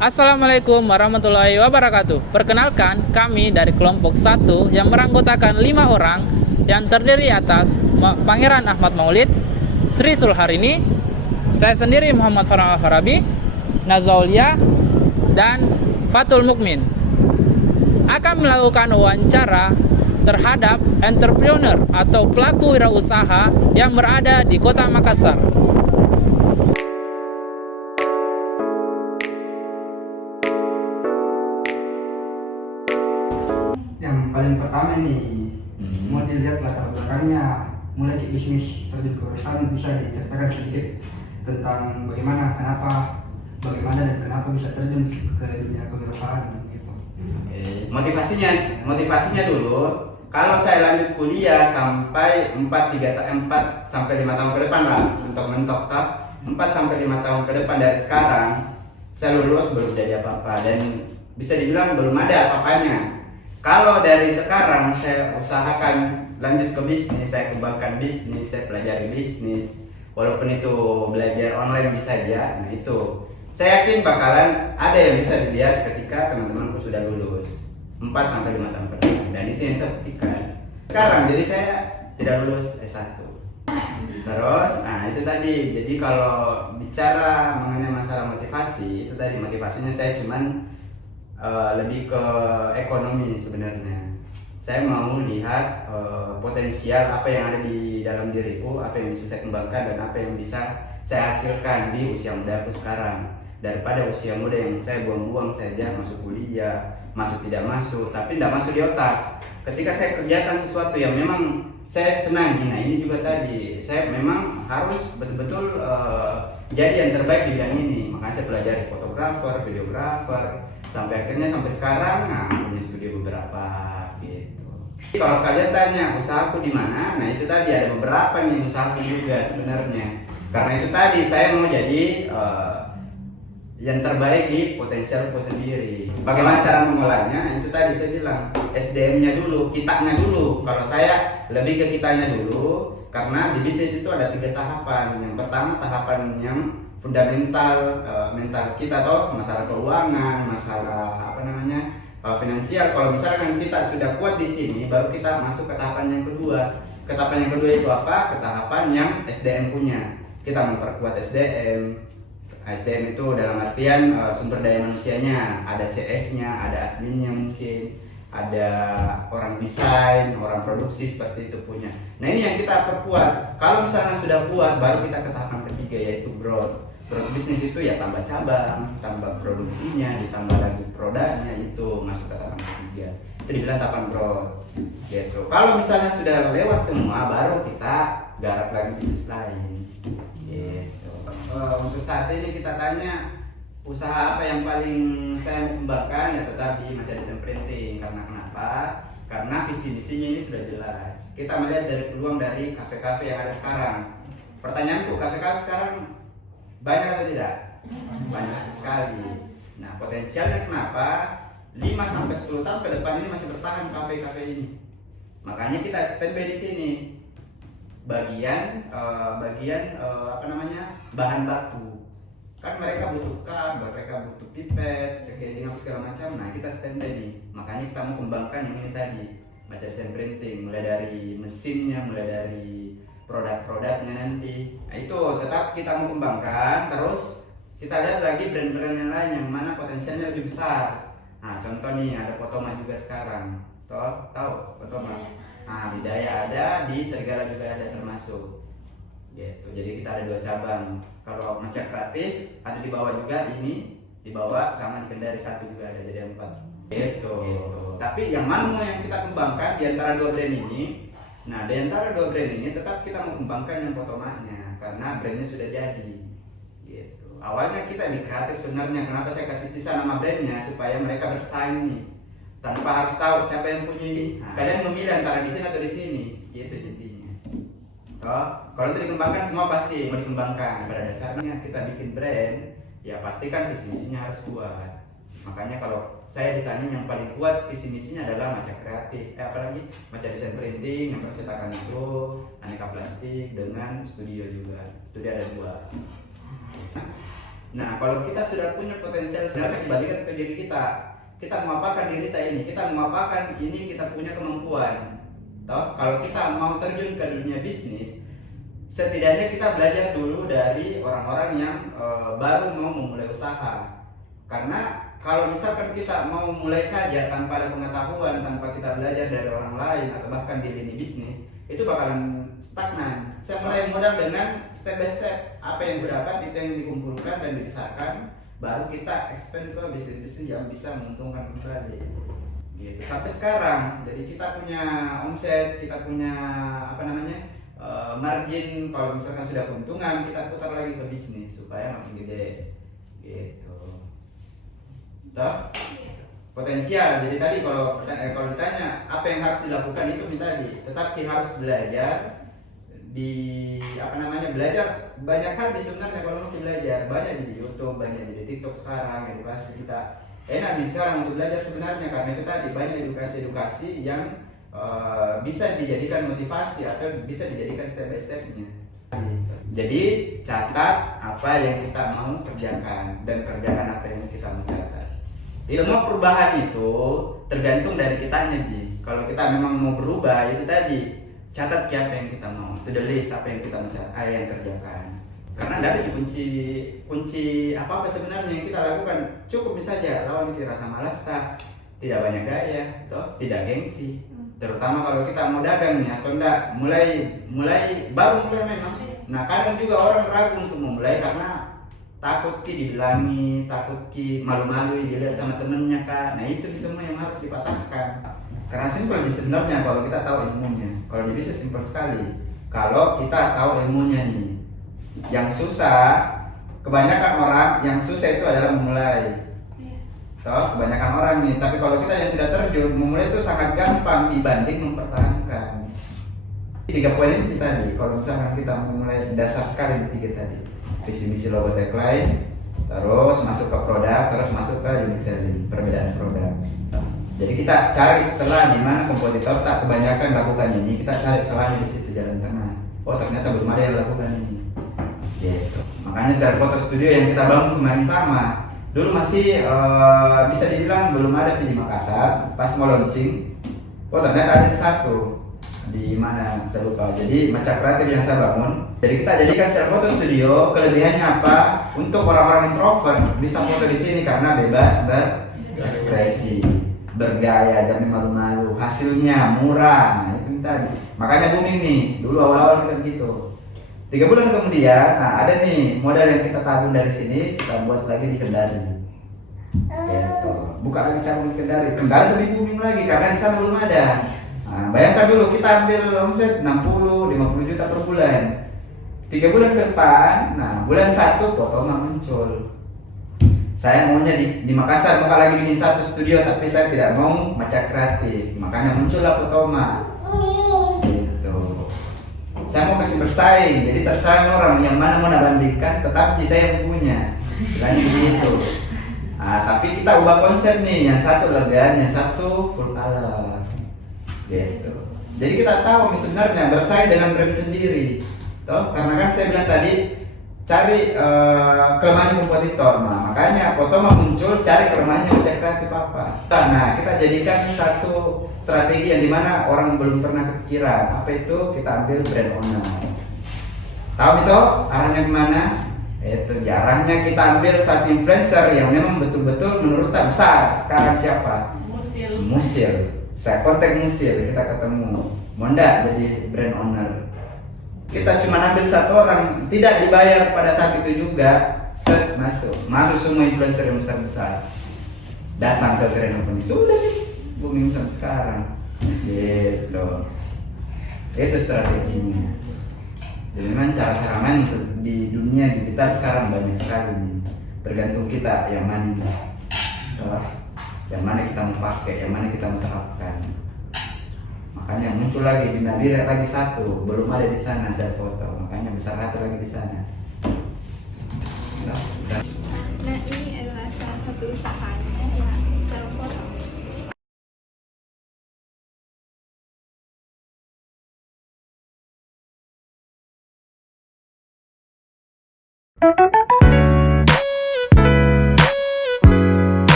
Assalamualaikum warahmatullahi wabarakatuh. Perkenalkan, kami dari kelompok 1 yang beranggotakan 5 orang yang terdiri atas Pangeran Ahmad Maulid, Sri Sulharini, saya sendiri Muhammad Farah Farabi, Nazaulia, dan Fatul Mukmin akan melakukan wawancara terhadap entrepreneur atau pelaku wirausaha yang berada di Kota Makassar. Yang paling pertama nih, mau dilihat latar belakangnya, mulai ke bisnis terjun ke perusahaan, bisa diceritakan sedikit tentang bagaimana, kenapa, bagaimana dan kenapa bisa terjun ke dunia kewirausahaan gitu. Oke, motivasinya dulu, kalau saya lanjut kuliah sampai 4 sampai 5 tahun ke depan lah, mentok-mentok 4 sampai 5 tahun ke depan dari sekarang, saya lulus belum jadi apa-apa dan bisa dibilang belum ada apa-apanya. Kalau dari sekarang saya usahakan lanjut ke bisnis, saya kembangkan bisnis, saya pelajari bisnis, walaupun itu belajar online bisa aja. Nah itu, saya yakin bakalan ada yang bisa dilihat ketika teman-temanku sudah lulus 4 sampai 5 tahun ke depan, dan itu yang saya buktikan. Sekarang jadi saya tidak lulus S1. Terus, nah itu tadi. Jadi kalau bicara mengenai masalah motivasi, itu tadi motivasinya saya cuman lebih ke ekonomi sebenarnya. Saya mau lihat potensial apa yang ada di dalam diriku, apa yang bisa saya kembangkan dan apa yang bisa saya hasilkan di usia muda aku sekarang, daripada usia muda yang saya buang-buang saja, masuk kuliah, masuk tidak masuk, tapi tidak masuk di otak. Ketika saya kerjakan sesuatu yang memang saya senangi, nah ini juga tadi, saya memang harus betul-betul jadi yang terbaik di bidang ini. Makanya saya pelajari fotografer, videografer, sampai akhirnya sampai sekarang punya studio beberapa gitu. Kalau kalian tanya usahaku di mana, nah itu tadi ada beberapa nih usahaku juga sebenarnya. Karena itu tadi saya mau jadi yang terbaik di potensialku sendiri. Bagaimana cara mengolahnya? Itu tadi saya bilang SDM-nya dulu, kitanya dulu. Kalau saya lebih ke kitanya dulu, karena di bisnis itu ada 3 tahapan. Yang pertama tahapan yang fundamental, mental kita, atau masalah keuangan, masalah finansial. Kalau misalkan kita sudah kuat di sini, baru kita masuk ke tahapan yang kedua. Ke tahapan yang kedua itu apa? Ke tahapan yang SDM punya. Kita memperkuat SDM. SDM itu dalam artian sumber daya manusianya, ada CS-nya, ada adminnya mungkin, ada orang desain, orang produksi, seperti itu punya. Nah ini yang kita perkuat. Kalau misalnya sudah kuat, baru kita ke tahapan ketiga, yaitu growth. Growth bisnis itu ya tambah cabang, tambah produksinya, ditambah lagi produknya, itu masuk ke tahapan ketiga. Itu dibilang tahapan growth gitu. Kalau misalnya sudah lewat semua, baru kita garap lagi bisnis lain gitu. Untuk saat ini kita tanya usaha apa yang paling saya mau kembangkan, ya tetap di Maca Desain Printing. Karena kenapa? Karena visi misinya ini sudah jelas. Kita melihat dari peluang dari kafe-kafe yang ada sekarang. Pertanyaanku, kafe-kafe sekarang banyak atau tidak? Banyak sekali. Nah, potensialnya kenapa 5-10 tahun ke depan ini masih bertahan kafe-kafe ini? Makanya kita standby di sini. Bagian bahan baku. Kan mereka butuh cup, mereka butuh pipet, packaging apa segala macam. Nah, kita standby nih. Makanya kita mau kembangkan yang ini tadi, Maca Desain Printing, mulai dari mesinnya, mulai dari produk-produknya nanti. Nah, itu tetap kita mau kembangkan. Terus kita lihat lagi brand-brand yang lain yang mana potensialnya lebih besar. Nah, contoh nih ada Potoma juga sekarang. Tahu Potoma? Nah, di Daya ada, di Serigala juga ada termasuk. Gitu. Jadi kita ada 2 cabang. Kalau Maca Kreatif ada di bawah juga, ini di bawah, sama di Kendari 1 juga ada, jadi 4. Gitu. Tapi yang mana yang kita kembangkan di antara 2 brand ini? Nah, di antara 2 brand ini tetap kita mau kembangkan yang Potomanya, karena brandnya sudah jadi. Gitu. Awalnya kita di kreatif sebenarnya, kenapa saya kasih pisah nama brandnya, supaya mereka bersaing nih, tanpa harus tahu siapa yang punya ini. Kalian memilih antara di sini atau di sini, gitu intinya. Kalau itu dikembangkan, semua pasti mau dikembangkan. Pada dasarnya kita bikin brand, ya pastikan visi misinya harus kuat. Makanya kalau saya di Tanin yang paling kuat visi misinya adalah Maca Kreatif, apalagi Maca Desain Printing yang percetakan itu, aneka plastik dengan studio juga. Studio ada 2. Nah, kalau kita sudah punya potensial, sebenarnya kembalikan ke diri kita. Kita mau apakan diri kita ini? Kita mau apakan ini? Kita punya kemampuan. Toh, kalau kita mau terjun ke dunia bisnis, setidaknya kita belajar dulu dari orang-orang yang baru mau memulai usaha. Karena kalau misalkan kita mau mulai saja tanpa ada pengetahuan, tanpa kita belajar dari orang lain atau bahkan di lini bisnis, itu bakalan stagnan. Saya mulai modal dengan step by step. Apa yang gue dapat itu yang dikumpulkan dan dibesarkan, baru kita expand ke bisnis-bisnis yang bisa menguntungkan kembali. Gitu. Sampai sekarang, jadi kita punya omset, kita punya margin. Kalau misalkan sudah keuntungan, kita putar lagi ke bisnis supaya makin gede. Gitu. Toh? Potensial. Jadi tadi kalau ditanya apa yang harus dilakukan itu tadi, tetapi harus belajar belajar banyak hal di sebenarnya. Kalau mau belajar banyak di YouTube, banyak di TikTok sekarang, edukasi kita enak di sekarang untuk belajar sebenarnya, karena itu tadi banyak edukasi yang bisa dijadikan motivasi atau bisa dijadikan step by stepnya. Jadi catat apa yang kita mau kerjakan dan kerjakan apa yang kita mau catat. Semua perubahan itu tergantung dari kitanya, Ji. Kalau kita memang mau berubah, itu tadi catat apa yang kita mau, to the list apa yang kita mau yang kerjakan. Karena tidak ada kunci apa sebenarnya yang kita lakukan. Cukup saja lawan itu rasa malas, tidak banyak gaya, toh tidak gengsi. Terutama kalau kita mau dagang nih atau enggak, baru mulai memang. Nah, kadang juga orang ragu untuk memulai karena takut dibilangi, takut malu-malu dilihat sama temennya kak. Nah, itu semua yang harus dipatahkan. Karena simpel sebenarnya kalau kita tahu ilmunya. Kalau di bisnis simpel sekali. Kalau kita tahu ilmunya nih. Yang susah, kebanyakan orang yang susah itu adalah memulai. Toh, kebanyakan orang nih. Tapi kalau kita yang sudah terjun, memulai itu sangat gampang dibanding mempertahankan. 3 poin ini tadi. Kalau misalkan kita memulai dasar sekali di 3 tadi. Visi misi logo tagline, terus masuk ke produk, terus masuk ke unique selling, perbedaan produk. Jadi kita cari celah di mana kompetitor tak kebanyakan lakukan ini, kita cari celahnya di situ, jalan tengah. Oh, ternyata belum ada yang lakukan ini. Gitu. Makanya share foto studio yang kita bangun kemarin sama. Dulu masih bisa dibilang belum ada di Makassar, pas mau launching. Oh, ternyata ada di satu. Di mana saya lupa. Jadi Maca Kreatif yang saya bangun. Jadi kita jadikan share foto studio, kelebihannya apa? Untuk orang-orang introvert bisa foto di sini karena bebas berekspresi, bergaya, jangan malu-malu. Hasilnya murah. Nah, itu tadi. Makanya booming nih. Dulu awal-awal kita begitu. 3 bulan kemudian, nah ada nih modal yang kita tabung dari sini, kita buat lagi di Kendari. Gitu. Buka lagi cabang di Kendari. Kendari lebih booming lagi karena di sana belum ada. Nah, bayangkan dulu kita ambil omset 60-50 juta per bulan. 3 bulan ke depan, nah bulan 1 Potoma muncul. Saya maunya di Makassar buka lagi bikin 1 studio, tapi saya tidak mau Maca Kreatif. Makanya muncullah Potoma. Gitu. Saya mau kasih bersaing, jadi tersaing orang yang mana mau bandingkan, tetapi saya yang punya. Bilangnya begitu. Nah, tapi kita ubah konsep nih, yang satu elegan, yang satu full color. Gitu. Jadi kita tahu nih sebenarnya bersaing dengan brand sendiri. Toh, karena kan saya bilang tadi cari kelemahan kompetitor. Nah, makanya Potoma muncul cari kelemahannya Maca Kreatif apa. Nah, kita jadikan satu strategi yang dimana orang belum pernah kepikiran. Apa itu? Kita ambil brand owner. Tahu itu arahnya kemana? Itu arahnya kita ambil satu influencer yang memang betul-betul menurut tak besar. Sekarang siapa? Musil. Saya kontak Musil, kita ketemu. Monda jadi brand owner. Kita cuma ambil 1 orang, tidak dibayar pada saat itu juga. Set masuk semua influencer yang besar-besar. Datang ke grand opening. Sudah nih, booming sampai sekarang. Gitu. Itu strateginya. Jadi memang cara-cara main di dunia digital sekarang banyak sekali nih. Tergantung kita yang mana nih. Yang mana kita mau pakai, yang mana kita mau terapkan. Makanya muncul lagi di Nabire lagi 1, belum ada di sana saya foto. Makanya besar hati lagi di sana.